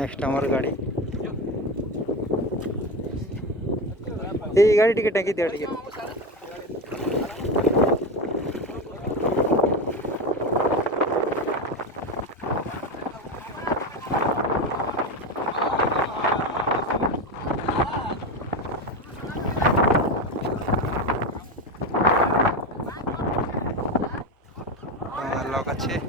नेक्स्ट हमार गाड़ी ये गाड़ी टिकट है कितने टिकट लॉक अच्छे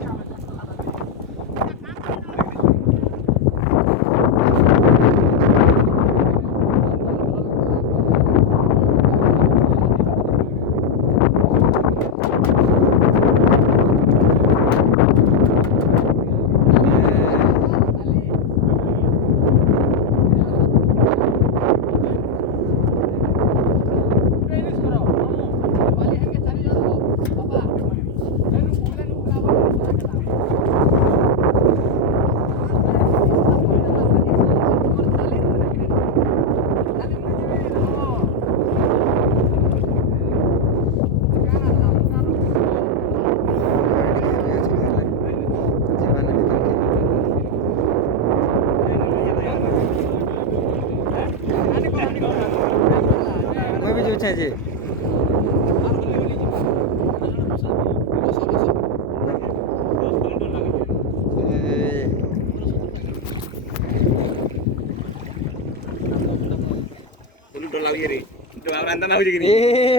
मैं भी जो चाहिए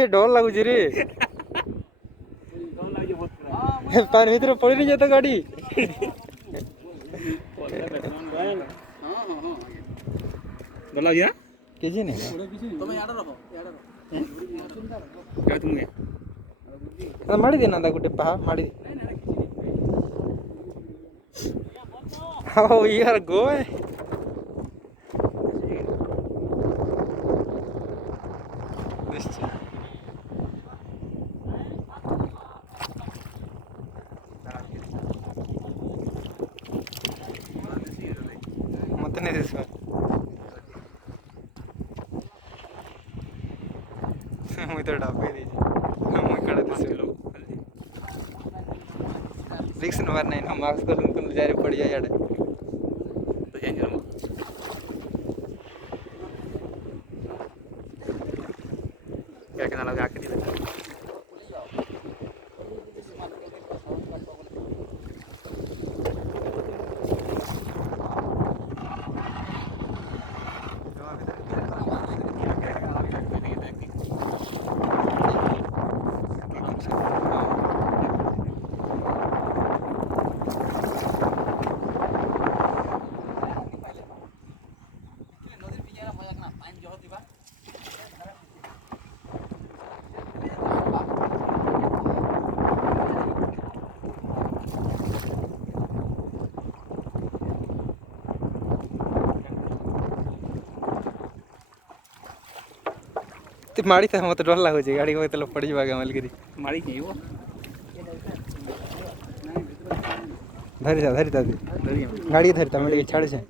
डर लगुच रे पानी भीतर पड़ी नहीं जाता गाड़ी किसी नहीं ಮಾಡಿ ದೇನಂದ ಗುಡ್ಡೆ ಪಾ ಮಾಡಿ ಓ ಯಾರ್ ಗೋಯ್ ಮತ್ತೆ ದಿವಸ मुझे तो डाबे दीजिए हम कड़े दिस रिक्स नंबर 9 हम मार्क्स कर उनको जारी पड़ जाए यार तो जाएंगे हम क्या कहना लगा आके नहीं तो माड़ी था मत डर लागो जे गाड़ी में तो पड़ जाएगा मलगिरी माड़ी नहीं वो धरता गाड़ी धरता मेरे छाड़ से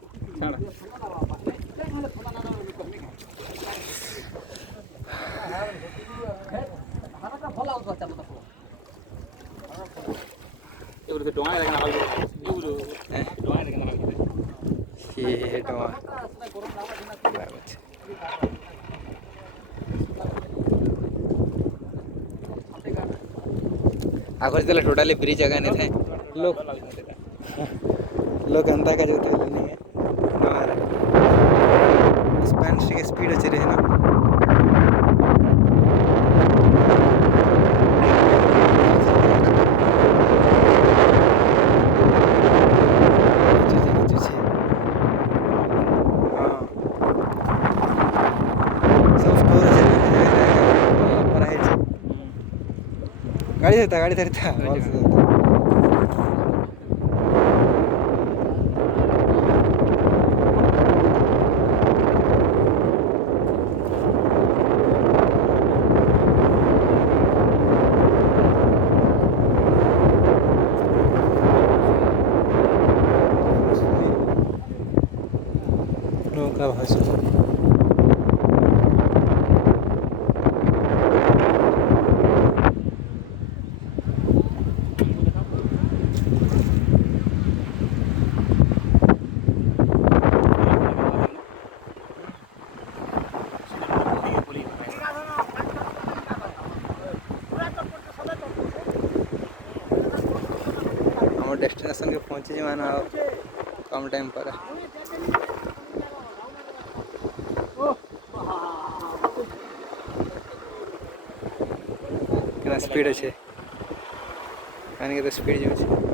आखिर चलो टोटली ब्रिज जगह नहीं थे लोग अंता का जो थे नहीं है स्पेनिश की स्पीड अच्छी रही ना गाड़ी धरता का भाषा डेस्टिनेशन के पहुँचे जी मैंने कम टाइम पर स्पीड अच्छे स्पीड जो